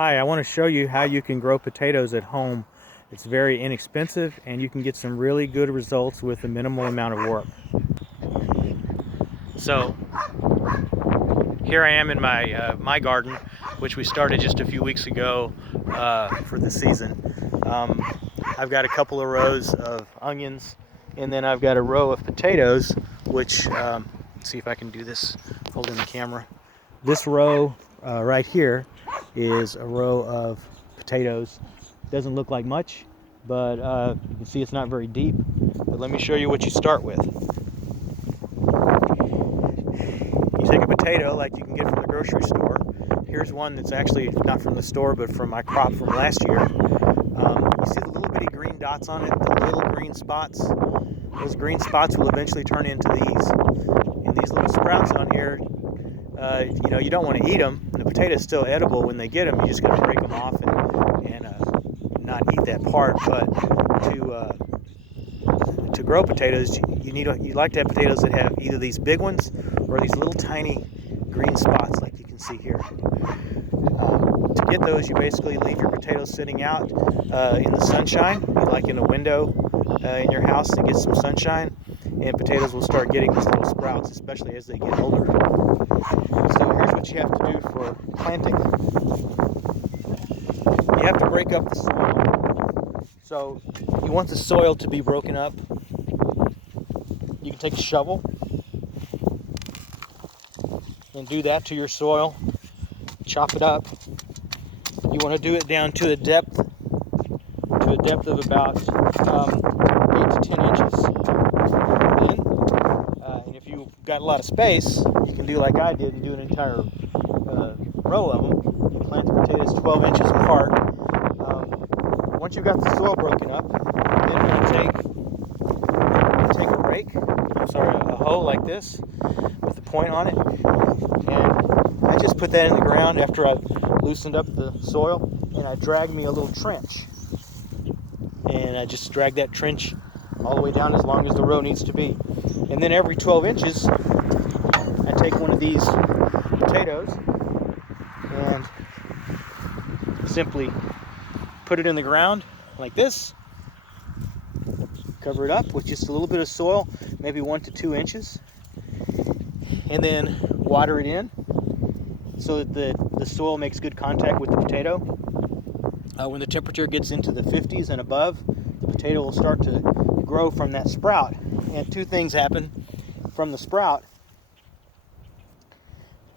Hi, I want to show you how you can grow potatoes at home. It's very inexpensive and you can get some really good results with a minimal amount of work. So here I am in my garden, which we started just a few weeks ago for the season. I've got a couple of rows of onions, and then I've got a row of potatoes, which, let's see if I can do this holding the camera. This row right here is a row of potatoes. Doesn't look like much, but you can see it's not very deep. But let me show you what you start with. You take a potato like you can get from the grocery store. Here's one that's actually not from the store, but from my crop from last year. You see the little bitty green dots on it, the little green spots? Those green spots will eventually turn into these. And these little sprouts on here, you don't want to eat them. The potato is still edible when they get them. You just got to break them off and not eat that part. But to grow potatoes, you like to have potatoes that have either these big ones or these little tiny green spots like you can see here. To get those, you basically leave your potatoes sitting out in the sunshine, like in a window in your house to get some sunshine, and potatoes will start getting these little sprouts, especially as they get older. So here's what you have to do for planting them. You have to break up the soil. So you want the soil to be broken up. You can take a shovel and do that to your soil. Chop it up. You want to do it down to a depth of about 8 to 10 inches. And if you've got a lot of space, you can do like I did and do an entire row of them. You plant the potatoes 12 inches apart. Once you've got the soil broken up, then you're going to take a hoe like this with the point on it, and I just put that in the ground after I've loosened up the soil, and I drag me a little trench, and I just drag that trench all the way down as long as the row needs to be. And then every 12 inches I take one of these potatoes and simply put it in the ground like this, cover it up with just a little bit of soil, maybe 1 to 2 inches, and then water it in so that the soil makes good contact with the potato. When the temperature gets into the 50s and above, the potato will start to grow from that sprout. And two things happen from the sprout.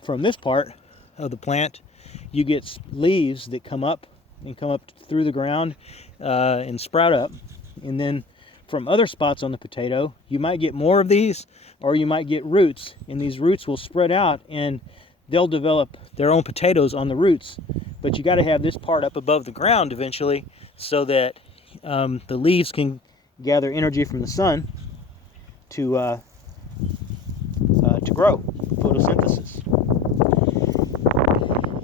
From this part of the plant, you get leaves that come up through the ground and sprout up. And then from other spots on the potato, you might get more of these, or you might get roots, and these roots will spread out and they'll develop their own potatoes on the roots. But you got to have this part up above the ground eventually so that the leaves can gather energy from the sun to grow, photosynthesis.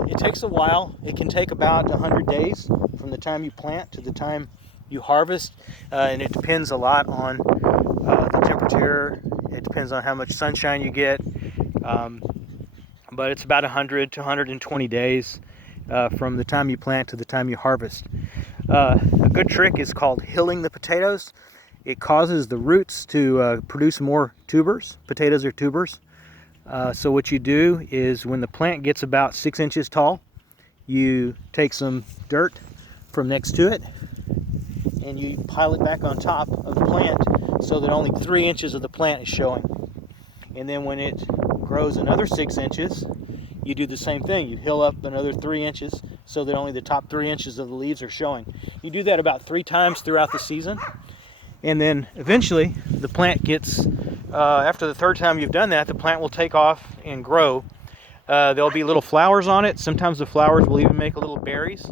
It takes a while. It can take about 100 days from the time you plant to the time you harvest, and it depends a lot on the temperature. It depends on how much sunshine you get, but it's about 100 to 120 days from the time you plant to the time you harvest. A good trick is called hilling the potatoes. It causes the roots to produce more tubers. Potatoes are tubers. So what you do is when the plant gets about 6 inches tall, you take some dirt from next to it and you pile it back on top of the plant so that only 3 inches of the plant is showing. And then when it grows another 6 inches, you do the same thing. You hill up another 3 inches so that only the top 3 inches of the leaves are showing. You do that about 3 times throughout the season. And then eventually the plant gets, after the third time you've done that, the plant will take off and grow. There'll be little flowers on it. Sometimes the flowers will even make little berries,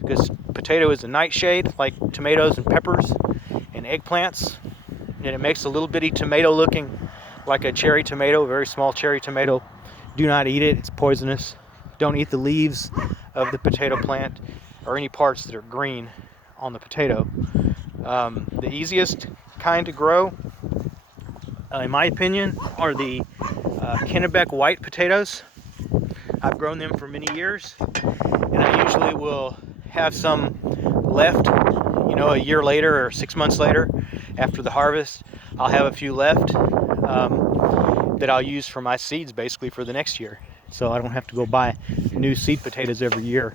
because potato is a nightshade like tomatoes and peppers and eggplants. And it makes a little bitty tomato looking like a cherry tomato, a very small cherry tomato. Do not eat it. It's poisonous. Don't eat the leaves of the potato plant or any parts that are green on the potato. The easiest kind to grow, in my opinion, are the Kennebec White potatoes. I've grown them for many years, and I usually will have some left, you know, a year later or 6 months later after the harvest. I'll have a few left that I'll use for my seeds basically for the next year. So I don't have to go buy new seed potatoes every year.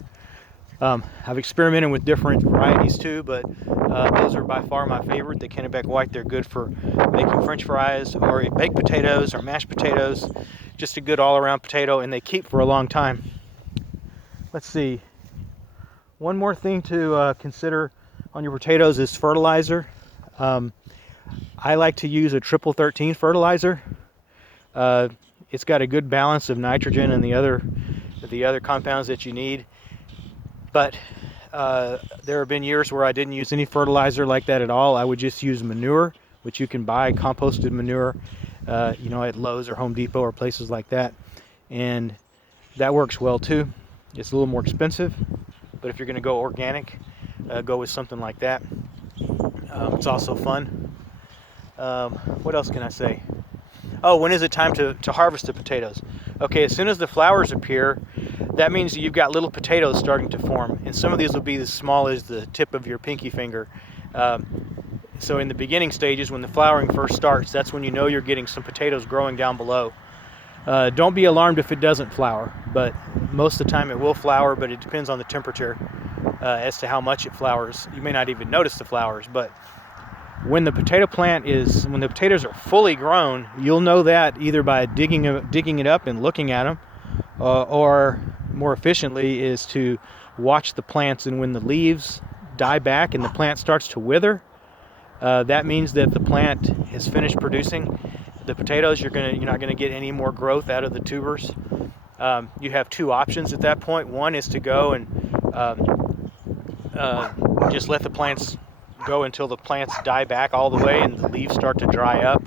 I've experimented with different varieties too, but those are by far my favorite, the Kennebec White. They're good for making French fries or baked potatoes or mashed potatoes. Just a good all-around potato, and they keep for a long time. Let's see. One more thing to consider on your potatoes is fertilizer. I like to use a triple 13 fertilizer. It's got a good balance of nitrogen and the other compounds that you need. But there have been years where I didn't use any fertilizer like that at all. I would just use manure, which you can buy, composted manure, you know, at Lowe's or Home Depot or places like that. And that works well too. It's a little more expensive, but if you're going to go organic, go with something like that. It's also fun. What else can I say? Oh, when is it time to harvest the potatoes? Okay, as soon as the flowers appear, that means you've got little potatoes starting to form, and some of these will be as small as the tip of your pinky finger. So in the beginning stages, when the flowering first starts, that's when you know you're getting some potatoes growing down below. Don't be alarmed if it doesn't flower, but most of the time it will flower, but it depends on the temperature as to how much it flowers. You may not even notice the flowers, but when the potatoes are fully grown, you'll know that either by digging it up and looking at them, or more efficiently is to watch the plants. And when the leaves die back and the plant starts to wither, that means that the plant has finished producing the potatoes. You're not gonna get any more growth out of the tubers. You have two options at that point. One is to go and just let the plants go until the plants die back all the way and the leaves start to dry up.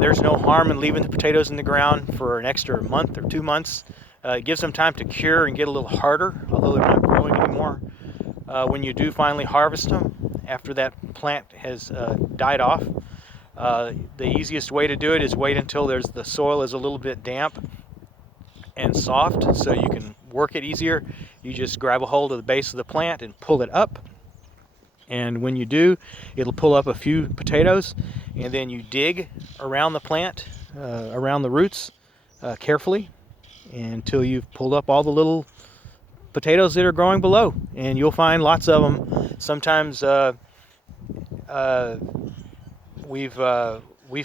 There's no harm in leaving the potatoes in the ground for an extra month or 2 months. It gives them time to cure and get a little harder, although they're not growing anymore. When you do finally harvest them, after that plant has died off, the easiest way to do it is wait until the soil is a little bit damp and soft, so you can work it easier. You just grab a hold of the base of the plant and pull it up. And when you do, it'll pull up a few potatoes, and then you dig around the plant, around the roots, carefully until you've pulled up all the little potatoes that are growing below. And you'll find lots of them. Sometimes we've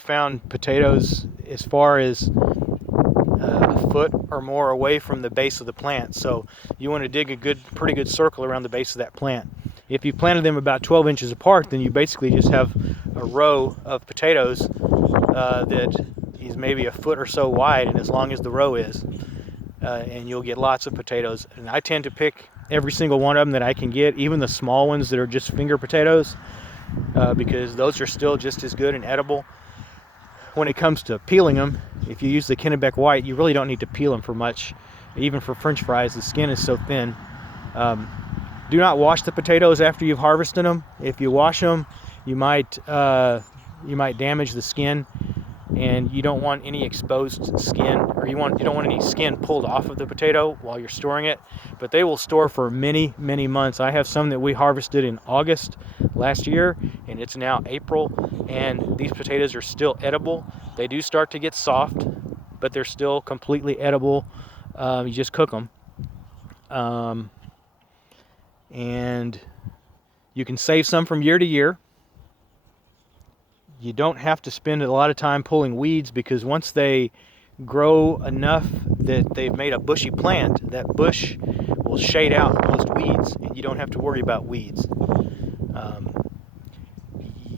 found potatoes as far as a foot or more away from the base of the plant. So you want to dig a pretty good circle around the base of that plant. If you planted them about 12 inches apart, then you basically just have a row of potatoes that is maybe a foot or so wide, and as long as the row is, and you'll get lots of potatoes. And I tend to pick every single one of them that I can get, even the small ones that are just finger potatoes, because those are still just as good and edible. When it comes to peeling them, if you use the Kennebec White, you really don't need to peel them for much. Even for French fries, the skin is so thin. Do not wash the potatoes after you've harvested them. If you wash them, you might damage the skin, and you don't want any exposed skin, or you don't want any skin pulled off of the potato while you're storing it. But they will store for many, many months. I have some that we harvested in August last year, and it's now April, and these potatoes are still edible. They do start to get soft, but they're still completely edible. You just cook them. And you can save some from year to year. You don't have to spend a lot of time pulling weeds, because once they grow enough that they've made a bushy plant, that bush will shade out most weeds, and you don't have to worry about weeds.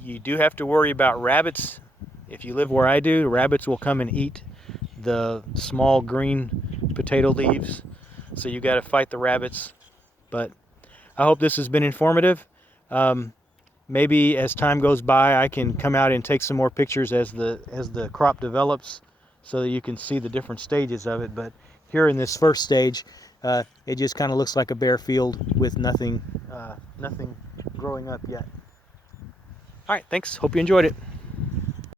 You do have to worry about rabbits. If you live where I do, rabbits will come and eat the small green potato leaves, so you got to fight the rabbits. But I hope this has been informative. Maybe as time goes by, I can come out and take some more pictures as the crop develops, so that you can see the different stages of it. But here in this first stage, it just kind of looks like a bare field with nothing growing up yet. All right, thanks. Hope you enjoyed it.